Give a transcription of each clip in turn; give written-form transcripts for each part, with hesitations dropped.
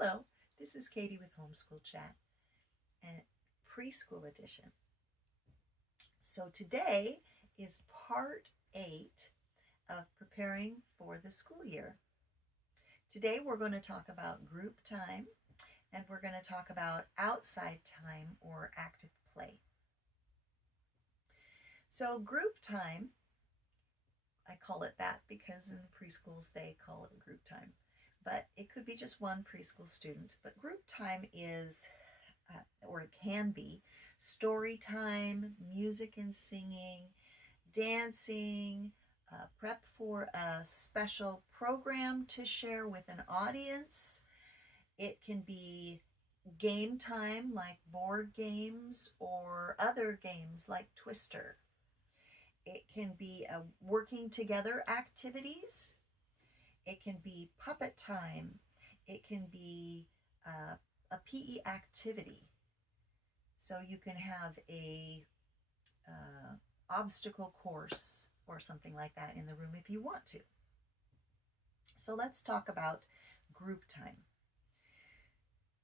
Hello, this is Katie with Homeschool Chat and Preschool Edition. So today is part 8 of preparing for the school year. Today we're going to talk about group time and we're going to talk about outside time or active play. So group time, I call it that because in preschools they call it group time. But it could be just one preschool student. But group time is, or it can be, story time, music and singing, dancing, prep for a special program to share with an audience. It can be game time like board games or other games like Twister. It can be working together activities. It can be puppet time. It can be a PE activity. So you can have a obstacle course or something like that in the room if you want to. So let's talk about group time.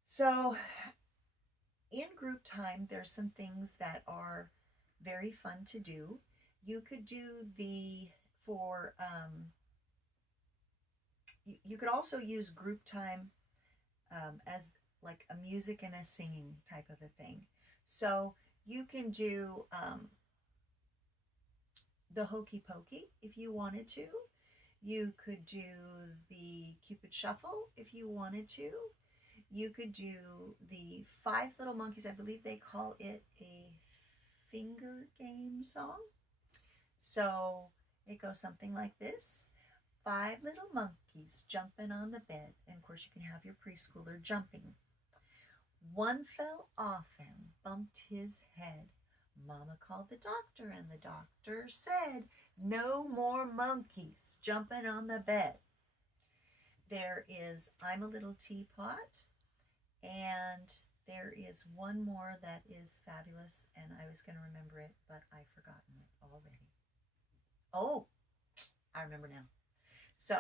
So in group time, there's some things that are very fun to do. You could do you could also use group time as like a music and a singing type of a thing. So you can do the hokey pokey if you wanted to. You could do the Cupid Shuffle if you wanted to. You could do the Five Little Monkeys. I believe they call it a finger game song. So it goes something like this. 5 little monkeys jumping on the bed. And of course you can have your preschooler jumping. One fell off and bumped his head. Mama called the doctor and the doctor said, no more monkeys jumping on the bed. There is I'm a Little Teapot, and there is one more that is fabulous, and I was going to remember it, but I've forgotten it already. Oh, I remember now. So,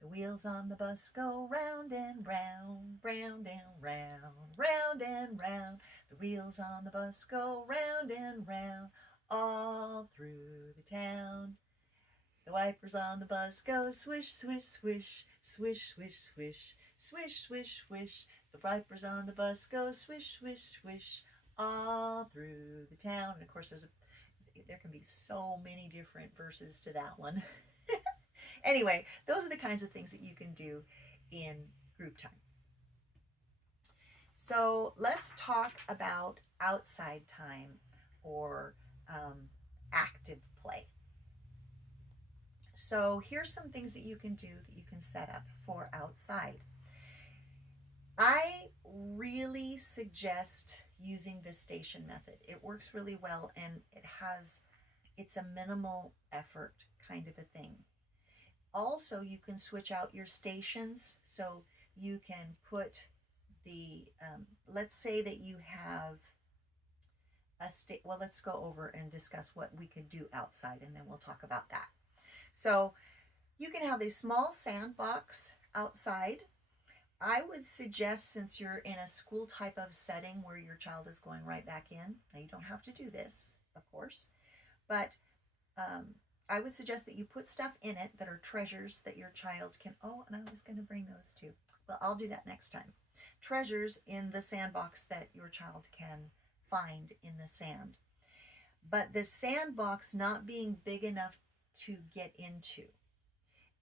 the wheels on the bus go round and round, round and round, round and round. The wheels on the bus go round and round, all through the town. The wipers on the bus go swish, swish, swish, swish, swish, swish, swish, swish, swish. The wipers on the bus go swish, swish, swish, all through the town. And of course, there can be so many different verses to that one. Anyway, those are the kinds of things that you can do in group time. So let's talk about outside time or active play. So here's some things that you can do that you can set up for outside. I really suggest using the station method. It works really well, and it's a minimal effort kind of a thing. Also, you can switch out your stations, so you can put let's say that you have well, let's go over and discuss what we could do outside, and then we'll talk about that. So you can have a small sandbox outside. I would suggest, since you're in a school type of setting where your child is going right back in, now you don't have to do this, of course, but I would suggest that you put stuff in it that are treasures that your child can, oh, and I was going to bring those too. Well, I'll do that next time. Treasures in the sandbox that your child can find in the sand. But the sandbox not being big enough to get into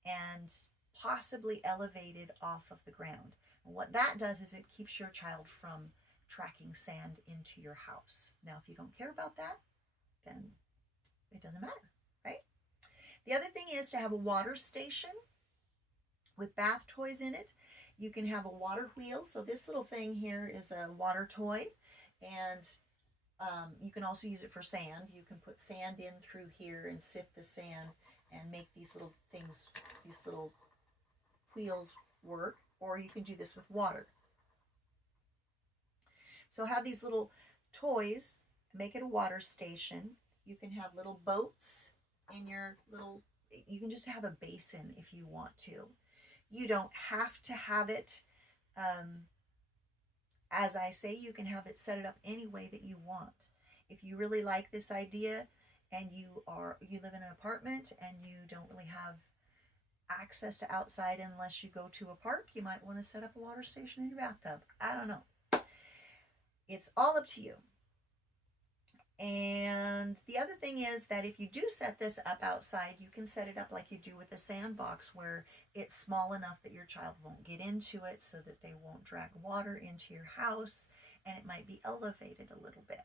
and possibly elevated off of the ground. And what that does is it keeps your child from tracking sand into your house. Now, if you don't care about that, then it doesn't matter, right? The other thing is to have a water station with bath toys in it. You can have a water wheel. So this little thing here is a water toy, and you can also use it for sand. You can put sand in through here and sift the sand and make these little things, these little wheels work, or you can do this with water. So have these little toys, make it a water station. You can have little boats in your you can just have a basin if you want to. You don't have to have it As I say, you can have it set it up any way that you want. If you really like this idea and you live in an apartment and you don't really have access to outside unless you go to a park, you might want to set up a water station in your bathtub. I don't know. It's all up to you. And the other thing is that if you do set this up outside, you can set it up like you do with a sandbox, where it's small enough that your child won't get into it, so that they won't drag water into your house, and it might be elevated a little bit.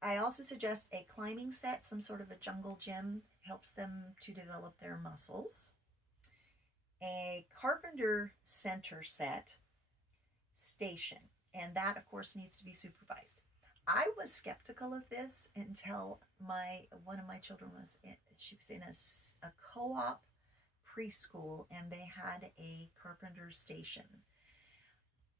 I also suggest a climbing set, some sort of a jungle gym, helps them to develop their muscles. A carpenter center set station, and that of course needs to be supervised. I was skeptical of this until one of my children was in a co-op preschool, and they had a carpenter station.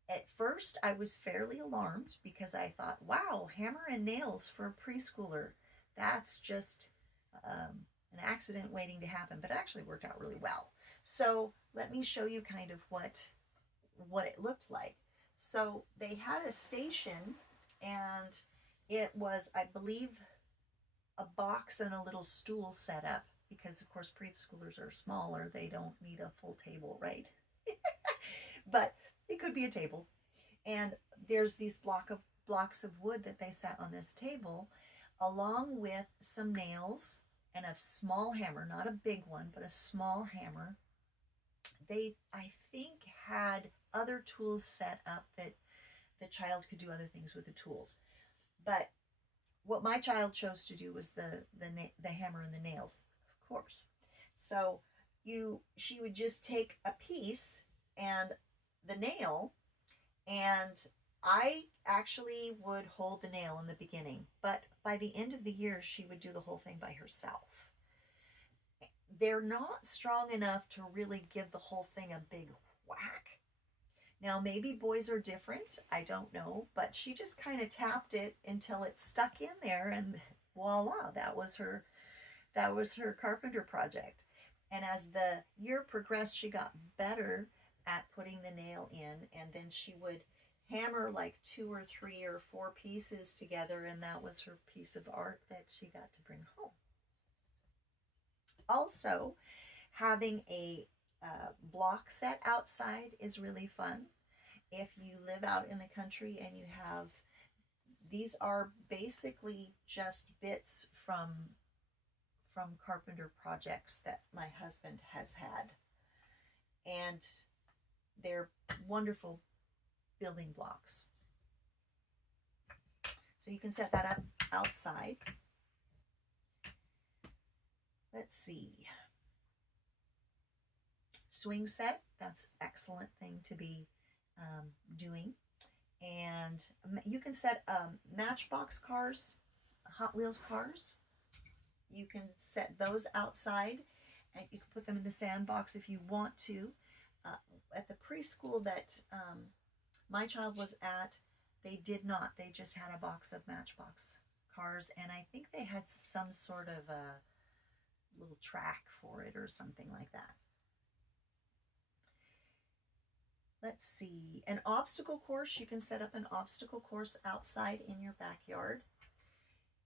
At first, I was fairly alarmed because I thought, wow, hammer and nails for a preschooler. That's just an accident waiting to happen, but it actually worked out really well. So let me show you kind of what it looked like. So they had a station, and it was, I believe, a box and a little stool set up, because of course preschoolers are smaller. They don't need a full table, right? But it could be a table. And there's these blocks of wood that they set on this table, along with some nails and a small hammer, not a big one, but a small hammer. They, I think, had other tools set up that the child could do other things with the tools. But what my child chose to do was the hammer and the nails, of course. So she would just take a piece and the nail, and I actually would hold the nail in the beginning, but by the end of the year, she would do the whole thing by herself. They're not strong enough to really give the whole thing a big whack. Now, maybe boys are different, I don't know, but she just kind of tapped it until it stuck in there, and voila, that was her carpenter project. And as the year progressed, she got better at putting the nail in, and then she would hammer like 2 or 3 or 4 pieces together, and that was her piece of art that she got to bring home. Also, having a block set outside is really fun. If you live out in the country and you have, these are basically just bits from carpenter projects that my husband has had, and they're wonderful building blocks. So you can set that up outside. Let's see. Swing set, that's excellent thing to be doing. And you can set Matchbox cars, Hot Wheels cars. You can set those outside, and you can put them in the sandbox if you want to. At the preschool that my child was at, they did not. They just had a box of Matchbox cars, and I think they had some sort of a little track for it or something like that. Let's see, an obstacle course. You can set up an obstacle course outside in your backyard.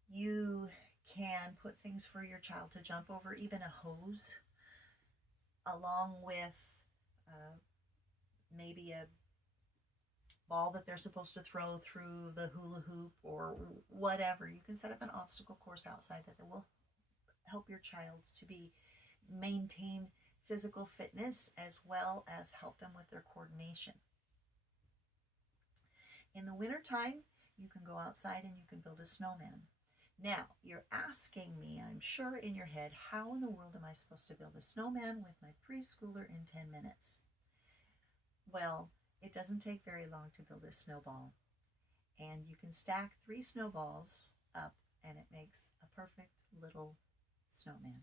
You can put things for your child to jump over, even a hose, along with maybe a ball that they're supposed to throw through the hula hoop or whatever. You can set up an obstacle course outside that will help your child to maintain physical fitness, as well as help them with their coordination. In the wintertime, you can go outside and you can build a snowman. Now, you're asking me, I'm sure in your head, how in the world am I supposed to build a snowman with my preschooler in 10 minutes? Well, it doesn't take very long to build a snowball. And you can stack 3 snowballs up, and it makes a perfect little snowman.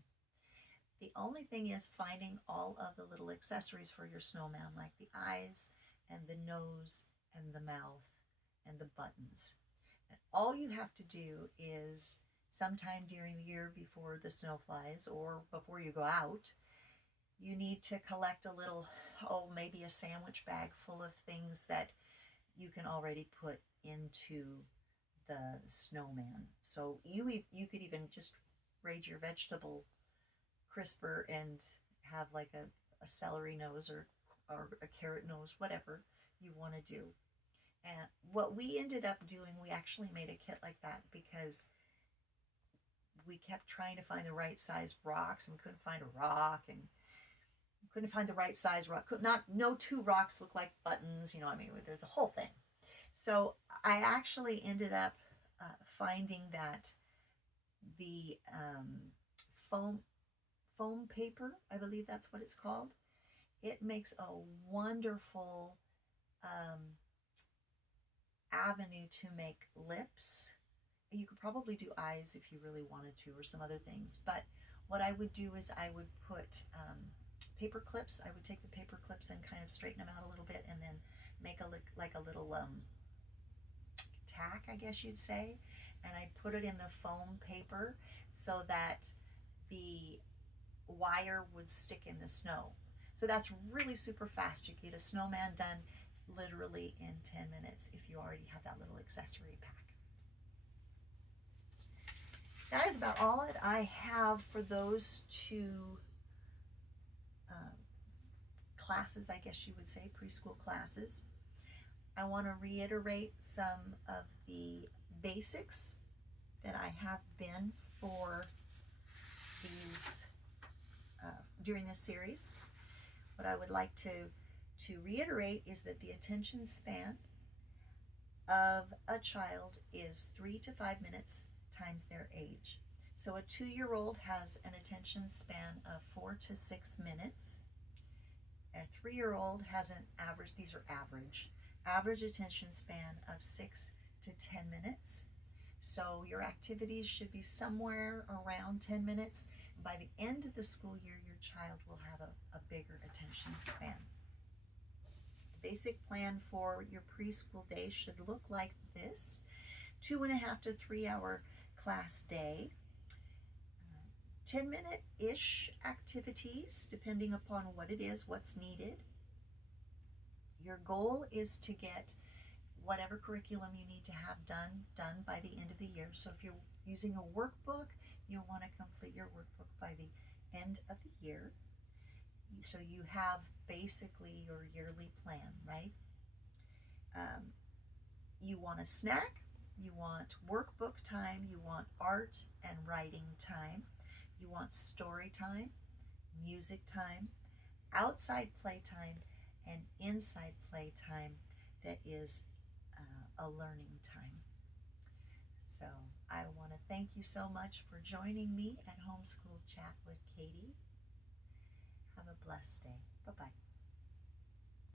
The only thing is finding all of the little accessories for your snowman, like the eyes and the nose and the mouth and the buttons. And all you have to do is, sometime during the year before the snow flies or before you go out, you need to collect a little oh, maybe a sandwich bag full of things that you can already put into the snowman. So you could even just raid your vegetable crisper and have like a celery nose or a carrot nose, whatever you want to do. And what we ended up doing, we actually made a kit like that because we kept trying to find the right size rocks and we couldn't find a rock and couldn't find the right size rock. No two rocks look like buttons, you know what I mean? There's a whole thing. So I actually ended up finding that the foam paper, I believe that's what it's called, it makes a wonderful avenue to make lips. You could probably do eyes if you really wanted to, or some other things. But what I would do is I would put paper clips. I would take the paper clips and kind of straighten them out a little bit, and then make like a little tack, I guess you'd say. And I'd put it in the foam paper so that the wire would stick in the snow. So that's really super fast. You get a snowman done literally in 10 minutes if you already have that little accessory pack. That is about all that I have for those two classes, I guess you would say, preschool classes. I want to reiterate some of the basics that I have been for these during this series. What I would like to reiterate is that the attention span of a child is 3 to 5 minutes times their age. So a 2-year-old has an attention span of 4 to 6 minutes. A 3-year-old has an average, these are average attention span of 6 to 10 minutes. So your activities should be somewhere around 10 minutes. By the end of the school year, your child will have a bigger attention span. The basic plan for your preschool day should look like this: 2.5 to 3 hour class day, 10-minute-ish activities depending upon what it is, what's needed. Your goal is to get whatever curriculum you need to have done by the end of the year. So if you're using a workbook, you'll want to complete your workbook by the end of the year. So you have basically your yearly plan, right? You want a snack, you want workbook time, you want art and writing time, you want story time, music time, outside play time, and inside play time that is a learning time. So I want to thank you so much for joining me at Homeschool Chat with Katie. Have a blessed day. Bye-bye.